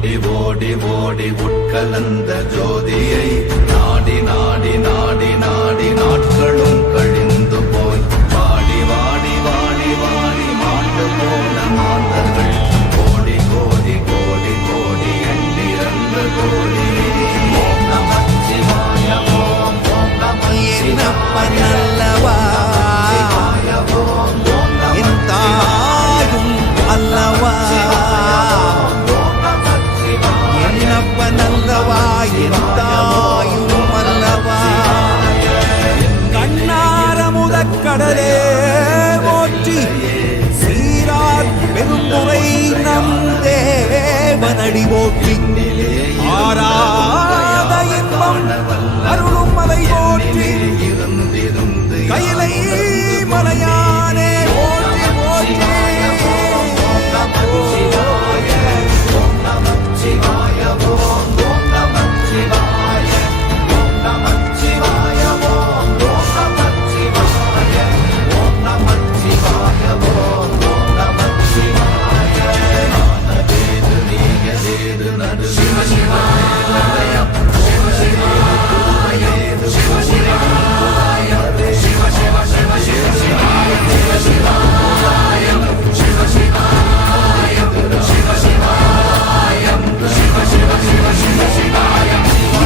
ஓடி ஓடி ஓடி உட்கலந்த ஜோதியை நாடி நாடி நாடி நாடி நாட்களும் கழிந்து போய் வாடி வாடி வாடி வாடி மாண்டு போன மாந்தர்கள் கோடி கோடி கோடி கோடி எண்ணிறந்த கோடி ஓம் நமः சிவாய ஓம் ஓம் நமः சிவாய அல்லவா என் தாயும் அல்லவா என்னப்பன் அல்லவா என் தாயும் அல்லவா கண்ணாரமுதக் கடலே போற்றி சீரார் பெருந்துரை நம் தேவனடி போற்றி ஆராத இன்பம் அருளும் மலை போற்றி கையிலை மலையானே போற்றி போற்றி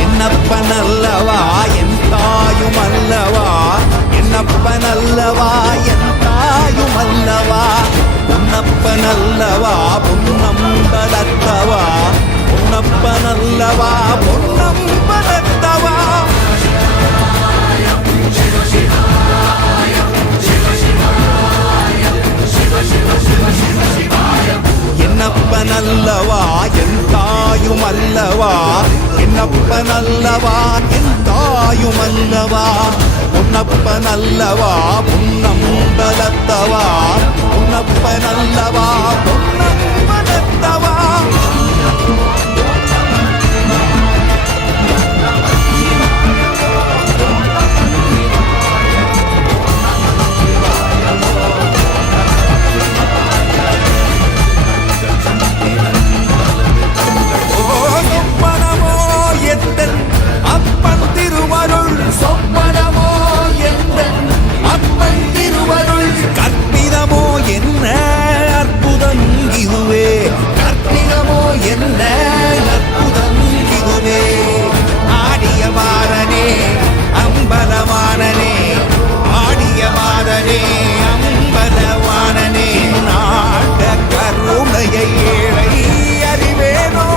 என்னப்பனல்லவா என் தாயும் அல்லவா என்னப்பனல்லவா என் தாயும் அல்லவா உன்னப்பனல்லவா பொன்னம்பலத்தவா உன்னப்பனல்லவா பொன்னம்பலத்தவா என்னப்பனல்லவா என் தாயும் அல்லவா என்னப்பனல்லவா என் தாயும் அல்லவா உன்னப்பனல்லவா பொன்னம்பலத்தவா உன்னப்பனல்லவா பொன்னம்பலத்தவா அப்பன் திருவருள் சொப்பனமோ எந்தன் அப்பன் திருவருள் கற்பிதமோ என்ன அற்புதம் இதுவே கற்பிதமோ என்ன அற்புதம் இதுவே ஆடிய மாறனே அம்பலவானனே ஆடிய மாறனே அம்பலவானனே நாட கருணையை ஏழை அறிவேனோ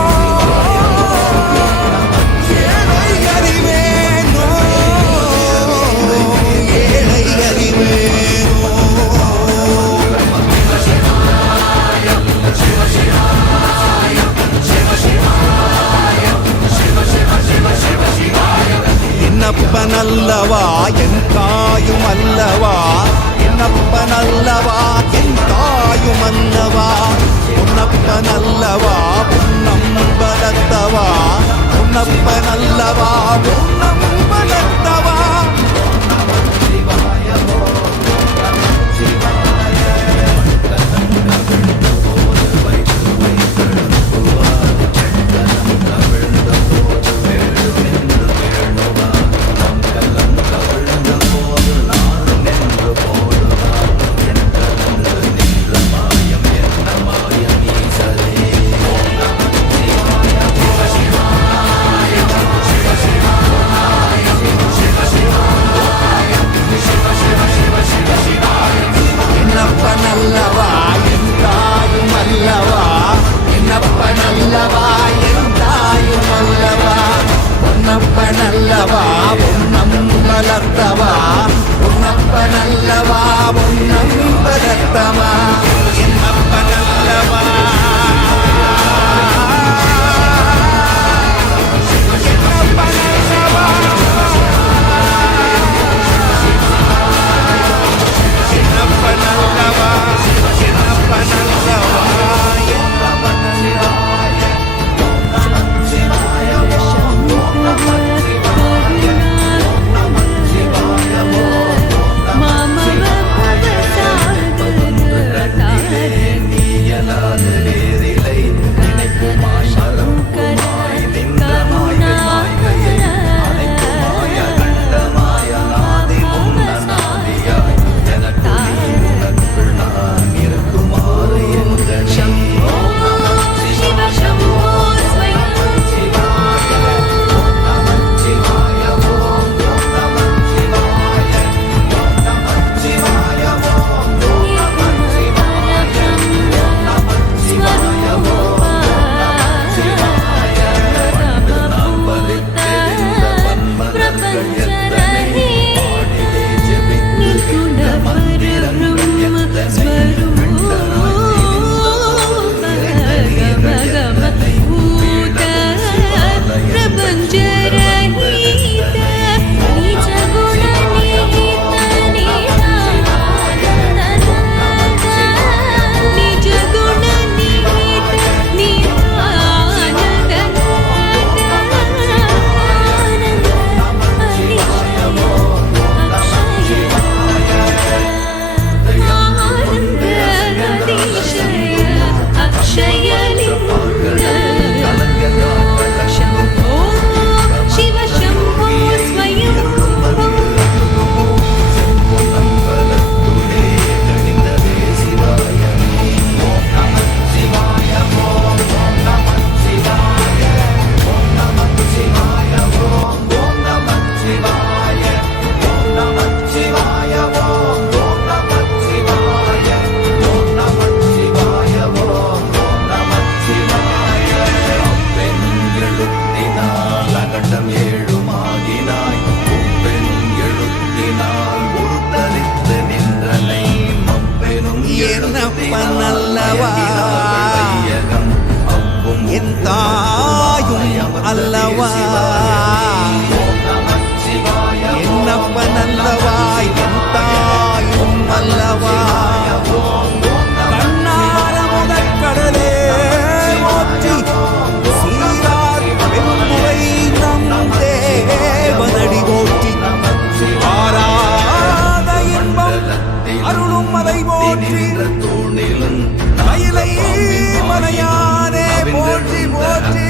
என்னப்பனல்லவா என் தாயும் அல்லவா என்னப்பனல்லவா என் தாயும் அல்லவா உன்னப்பனல்லவா பொன்னம்பலத்தவா உன்னப்பனல்லவா பொன்னம்பலத்தவா என்னப்பனல்லவா என் தாயும் அல்லவா என்னப்பனல்லவா என் தாயும் அல்லவா பொன்னப்பனல்லவா பொன்னம்பலத்தவா பொன்னப்பனல்லவா பொன்னம்பலத்தவா என்னப்பனல்லவா Mama, தாயும் அல்லவா என்னப்பன் அல்லவா என் தாயும் அல்லவா கண்ணார முதற்கடலே போற்றி சீரார் வெண்முறை நம் தேவனடி போற்றி ஆராத இன்பம் அருளும் மலை போற்றி தூணிலும் மயிலை மலையானே போற்றி போற்றி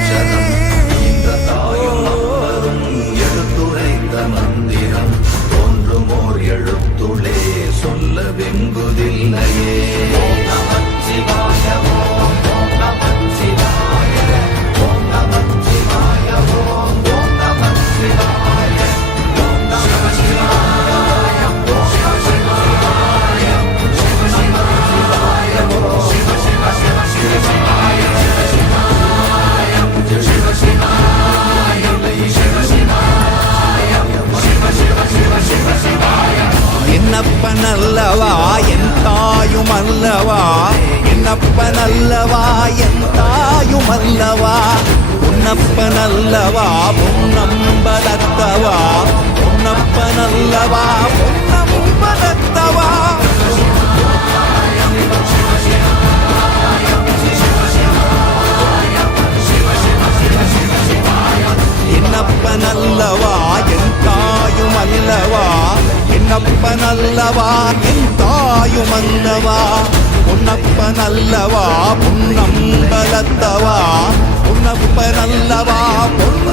எடுத்துரைத்த மந்திரம் தோன்றுமோர் எழுத்துளே சொல்ல வெங்குதில்லையே என்னப்பன் அல்லவா என் தாயும் அல்லவா என்னப்பன் அல்லவா என் தாயும் அல்லவா உன்னப்பன் அல்லவா பொன்னம்பலத்தவா உன்னப்பன் அல்லவா பொன்னம்பலத்தவா என்னப்பன் அல்லவா என் தாயும் அல்லவா என்னப்பன் அல்லவா என் தாயும் அல்லவா உன்னப்பன் அல்லவா பொன்னம்பலத்தவா உன்னப்பன் அல்லவா பொன்